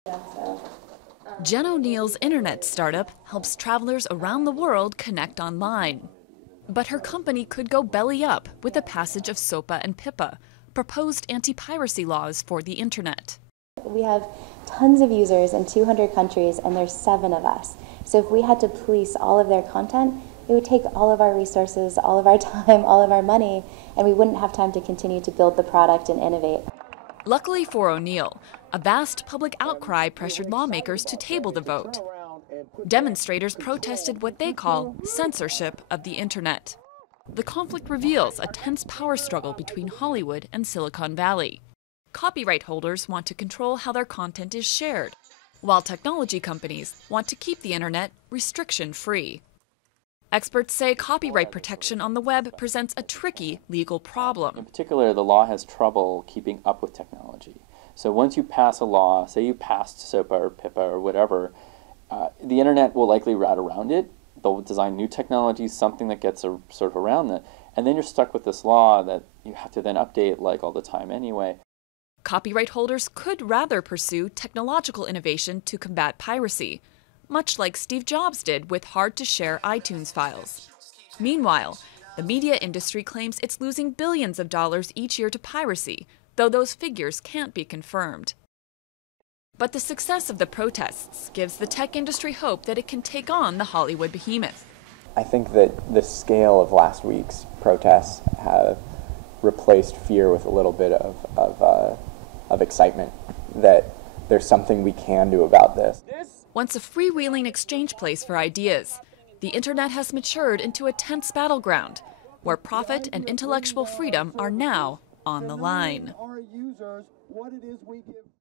Jen O'Neill's internet startup helps travelers around the world connect online. But her company could go belly up with the passage of SOPA and PIPA, proposed anti-piracy laws for the internet. We have tons of users in 200 countries, and there's 7 of us. So if we had to police all of their content, it would take all of our resources, all of our time, all of our money, and we wouldn't have time to continue to build the product and innovate. Luckily for O'Neill, a vast public outcry pressured lawmakers to table the vote. Demonstrators protested what they call censorship of the internet. The conflict reveals a tense power struggle between Hollywood and Silicon Valley. Copyright holders want to control how their content is shared, while technology companies want to keep the internet restriction-free. Experts say copyright protection on the web presents a tricky legal problem. In particular, the law has trouble keeping up with technology. So once you pass a law, say you passed SOPA or PIPA or whatever, the internet will likely route around it. They'll design new technologies, something that gets sort of around that, and then you're stuck with this law that you have to then update like all the time anyway. Copyright holders could rather pursue technological innovation to combat piracy, much like Steve Jobs did with hard-to-share iTunes files. Meanwhile, the media industry claims it's losing billions of dollars each year to piracy, though those figures can't be confirmed. But the success of the protests gives the tech industry hope that it can take on the Hollywood behemoth. I think that the scale of last week's protests have replaced fear with a little bit of excitement that there's something we can do about this. Once a freewheeling exchange place for ideas, the internet has matured into a tense battleground where profit and intellectual freedom are now on the line. Our users what it is we give